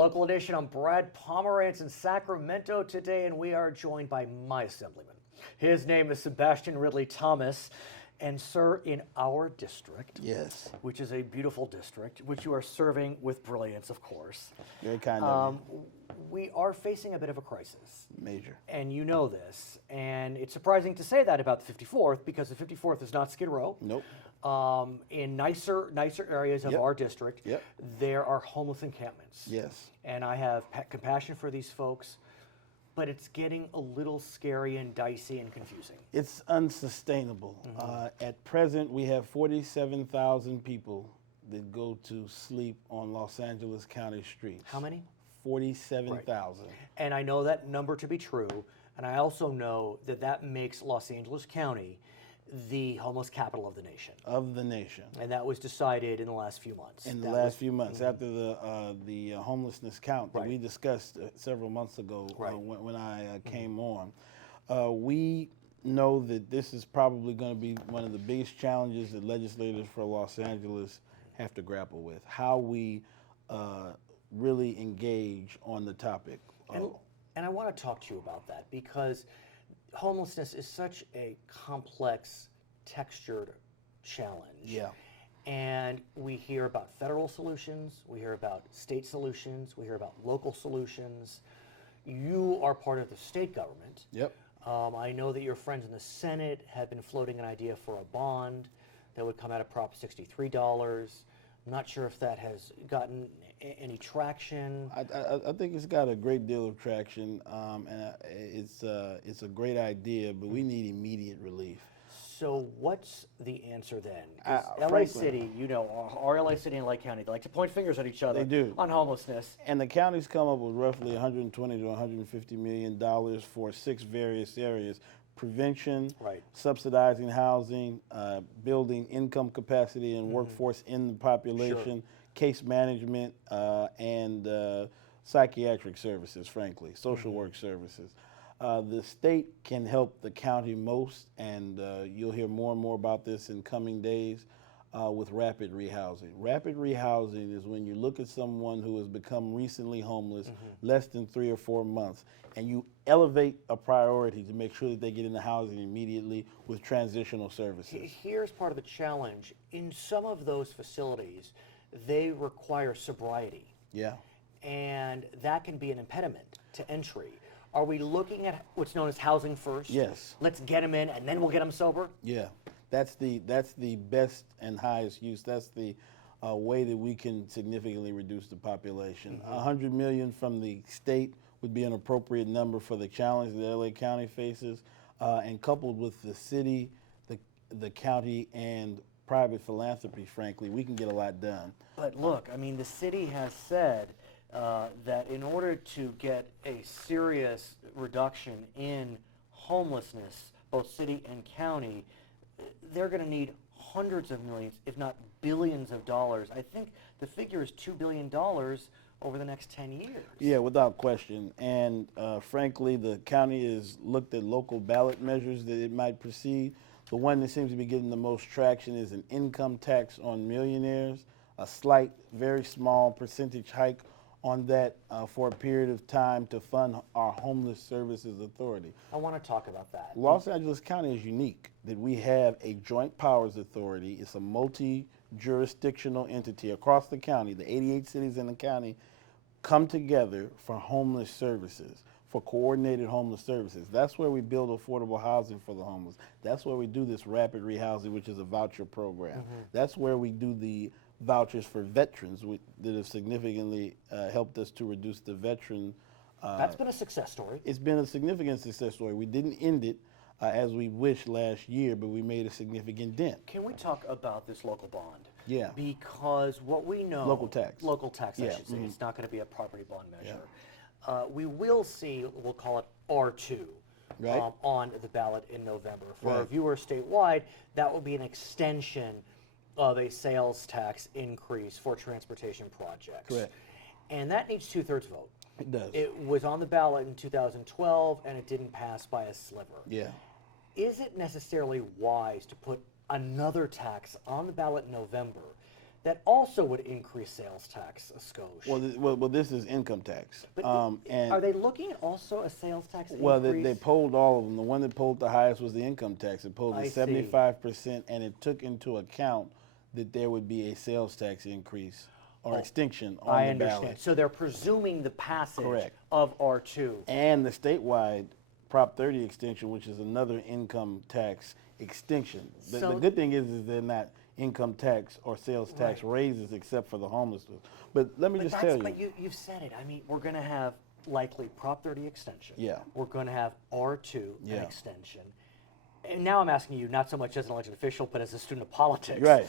Local Edition. I'm Brad Pomerance in Sacramento today, and we are joined by my Assemblyman. His name is Sebastian Ridley-Thomas. And sir, in our district, yes, which is a beautiful district, which you are serving with brilliance, of course. Very kind of you. We are facing a bit of a crisis. Major. And you know this. And it's surprising to say that about the 54th, because the 54th is not Skid Row. Nope. In nicer areas of our district, there are homeless encampments. Yes. And I have compassion for these folks, but it's getting a little scary and dicey and confusing. It's unsustainable. At present, we have 47,000 people that go to sleep on Los Angeles County streets. How many? 47,000. Right. And I know that number to be true, and I also know that that makes Los Angeles County the homeless capital of the nation. Of the nation. And that was decided in the last few months. In the last few months, after the homelessness count that we discussed several months ago when I came on. We know that this is probably going to be one of the biggest challenges that legislators for Los Angeles have to grapple with, how we really engage on the topic. And I want to talk to you about that, because homelessness is such a complex, textured challenge. Yeah. And we hear about federal solutions, we hear about state solutions, we hear about local solutions. You are part of the state government. Yep. I know that your friends in the Senate have been floating an idea for a bond that would come out of Prop $63. I'm not sure if that has gotten any traction. I think it's got a great deal of traction, and it's a great idea, but we need immediate relief. So what's the answer then? 'Cause LA City, you know, our LA City and LA County, they like to point fingers at each other. They do. On homelessness. And the county's come up with roughly $120 to $150 million for 6 various areas: prevention, subsidizing housing, building income capacity and workforce in the population, case management, and psychiatric services, frankly, social work services. The state can help the county most, and you'll hear more and more about this in coming days with rapid rehousing. Rapid rehousing is when you look at someone who has become recently homeless, less than 3 or 4 months, and you elevate a priority to make sure that they get into housing immediately with transitional services. Here's part of the challenge. In some of those facilities, they require sobriety. Yeah. And that can be an impediment to entry. Are we looking at what's known as housing first? Yes. Let's get them in, and then we'll get them sober? Yeah. That's the best and highest use. That's the way that we can significantly reduce the population. 100 million from the state would be an appropriate number for the challenge that LA County faces, and coupled with the city, the county, and private philanthropy, frankly, we can get a lot done. But look, I mean, the city has said that in order to get a serious reduction in homelessness, both city and county, they're going to need hundreds of millions, if not billions of dollars. I think the figure is $2 billion over the next 10 years. Yeah, without question. And frankly, the county has looked at local ballot measures that it might proceed. The one that seems to be getting the most traction is an income tax on millionaires, a slight, very small percentage hike on that for a period of time to fund our Homeless Services Authority. I want to talk about that. Los Angeles County is unique that we have a joint powers authority. It's a multi-jurisdictional entity across the county. The 88 cities in the county come together for homeless services, for coordinated homeless services. That's where we build affordable housing for the homeless. That's where we do this rapid rehousing, which is a voucher program. That's where we do the vouchers for veterans that have significantly helped us to reduce the veteran. That's been a success story. It's been a significant success story. We didn't end it as we wished last year, but we made a significant dent. Can we talk about this local bond? Yeah. Because what we know... Local tax. Local tax, I should say. It's not going to be a property bond measure. We will see, we'll call it R2, on the ballot in November. For our viewers statewide, that will be an extension of a sales tax increase for transportation projects. Correct. And that needs 2/3 vote. It does. It was on the ballot in 2012, and it didn't pass by a sliver. Yeah. Is it necessarily wise to put another tax on the ballot in November that also would increase sales tax a skosh. Well, this is income tax. But And are they looking at also a sales tax well, increase? they polled all of them. The one that polled the highest was the income tax. It polled I at see. 75%, and it took into account that there would be a sales tax increase or extinction on I the understand. ballot. So they're presuming the passage Correct. of R2. And the statewide Prop 30 extension, which is another income tax extinction. The So- good thing is they're not income tax or sales tax raises except for the homelessness. But let me just tell you. But you've said it. I mean, we're going to have likely Prop 30 extension. Yeah. We're going to have R2 an Yeah. extension. And now I'm asking you, not so much as an elected official, but as a student of politics. Right.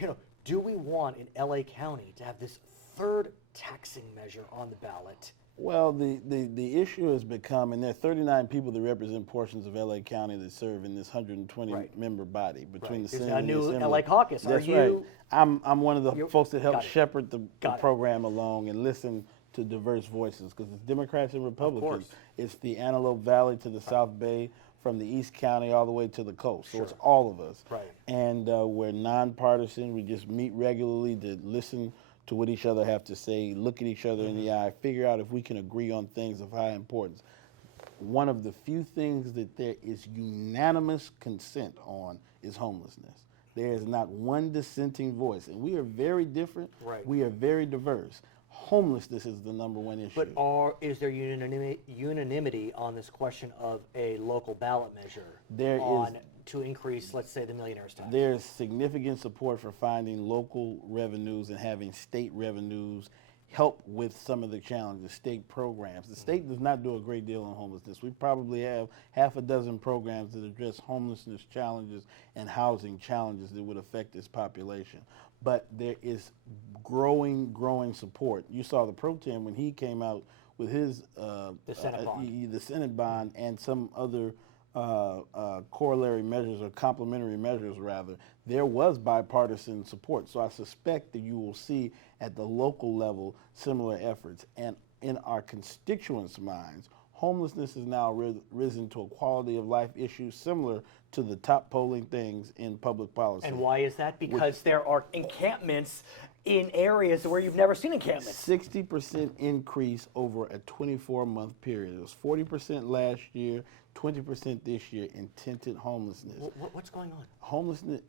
You know, do we want in LA County to have this third taxing measure on the ballot? Well, the issue has become, and there are 39 people that represent portions of LA County that serve in this 120 member body between the There's Senate a and the new Assembly. LA caucus. That's Are right. you? I'm one of the folks that helped got it. shepherd the Got it. program along and listen to diverse voices because it's Democrats and Republicans. It's the Antelope Valley to the South Bay, from the East County all the way to the coast. So it's all of us. Right. And we're nonpartisan. We just meet regularly to listen to what each other have to say, look at each other in the eye, figure out if we can agree on things of high importance. One of the few things that there is unanimous consent on is homelessness. There is not one dissenting voice, and we are very different. Right. We are very diverse. Homelessness is the number one issue. But is there unanimity on this question of a local ballot measure to increase, let's say, the millionaire's tax? There's significant support for finding local revenues and having state revenues help with some of the challenges, state programs. The state does not do a great deal on homelessness. We probably have half a dozen programs that address homelessness challenges and housing challenges that would affect this population. But there is growing support. You saw the pro tem when he came out with his the Senate bond and some other corollary measures or complementary measures rather. There was bipartisan support. So I suspect that you will see at the local level similar efforts. And in our constituents' minds, homelessness has now risen to a quality of life issue similar to the top polling things in public policy. And why is that? Because there are encampments in areas where you've never seen encampments. 60% increase over a 24-month period. It was 40% last year, 20% this year in tented homelessness. What's going on?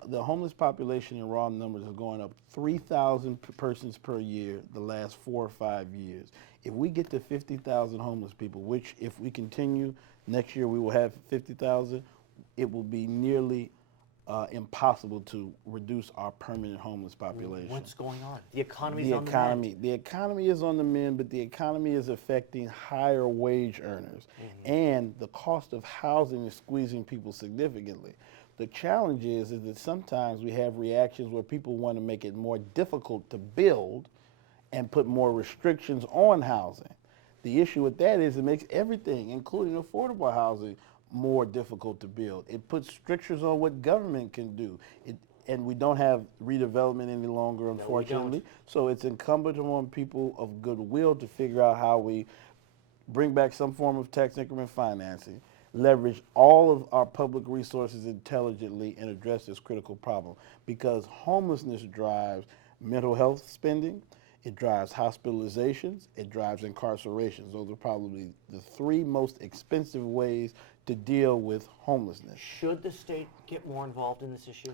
The homeless population in raw numbers is going up 3,000 persons per year the last 4 or 5 years. If we get to 50,000 homeless people, which if we continue, next year we will have 50,000, it will be nearly impossible to reduce our permanent homeless population. What's going on? The economy's on the mend. The economy is on the mend, but the economy is affecting higher wage earners. And the cost of housing is squeezing people significantly. The challenge is that sometimes we have reactions where people want to make it more difficult to build and put more restrictions on housing. The issue with that is it makes everything, including affordable housing, more difficult to build. It puts strictures on what government can do. And we don't have redevelopment any longer, unfortunately. No, so it's incumbent on people of goodwill to figure out how we bring back some form of tax increment financing, leverage all of our public resources intelligently, and address this critical problem. Because homelessness drives mental health spending, it drives hospitalizations, it drives incarcerations. Those are probably the 3 most expensive ways to deal with homelessness. Should the state get more involved in this issue?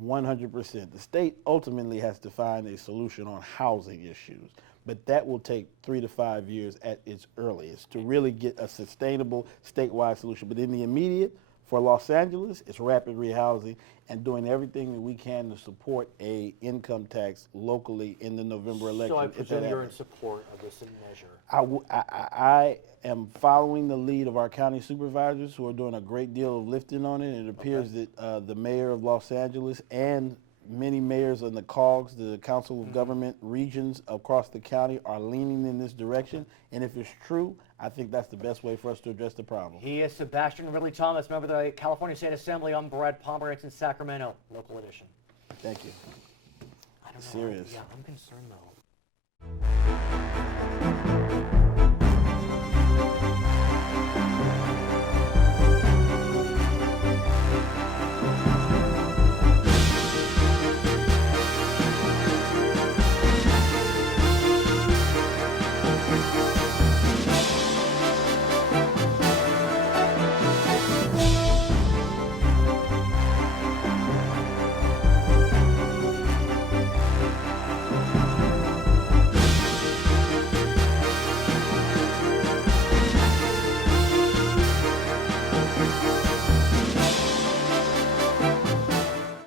100%. The state ultimately has to find a solution on housing issues, but that will take 3 to 5 years at its earliest to really get a sustainable statewide solution. But in the immediate, for Los Angeles, it's rapid rehousing and doing everything that we can to support a income tax locally in the November election. So I presume you're in support of this measure. I am following the lead of our county supervisors who are doing a great deal of lifting on it. It appears that the mayor of Los Angeles and many mayors in the COGS, the Council of Government regions across the county, are leaning in this direction. And if it's true, I think that's the best way for us to address the problem. He is Sebastian Ridley-Thomas, member of the California State Assembly. I'm Brad Pomerance in Sacramento, local edition. Thank you. I don't know. Serious. Yeah, I'm concerned though.